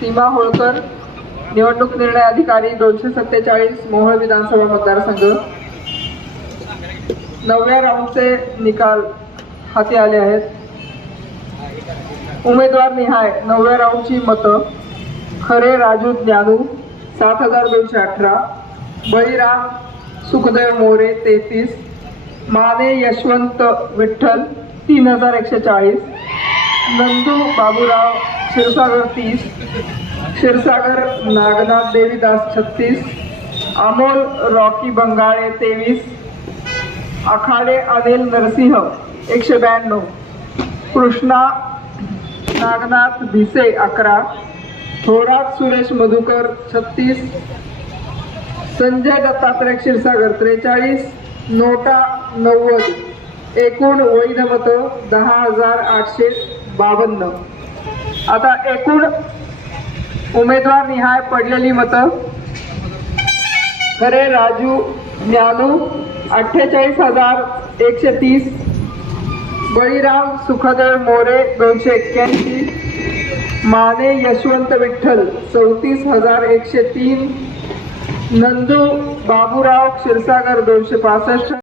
सीमा होळकर, निवडणूक निर्णय अधिकारी 247 मोहोळ विधानसभा मतदारसंघ। 9व्या राऊंडचे निकाल हाती आले आहेत। उमेदवार निहाय 9व्या राऊंडची मतं: खरे राजू ज्ञानू 7218, बळीराम सुखदेव मोरे 33, माने यशवंत विठ्ठल 3140, नंदू बाबूराव क्षीरसागर 30, क्षीरसागर नागनाथ देवीदास 36, अमोल रॉकी बंगाळे 23, आखाडे अनिल नरसिंह 192, कृष्णा नागनाथ भिसे 11, थोरात सुरेश मधुकर 36, संजय दत्तात्रय क्षीरसागर 43, नोटा 90। एकूण वैध मतं 10,852। आता एकूण उमेदवार निहाय पडलेली मतं: खरे राजू ज्ञानू 48,130, बळीराम सुखदेव मोरे 281, माने यशवंत विठ्ठल 34,103, नंदू बाबूराव क्षीरसागर 265।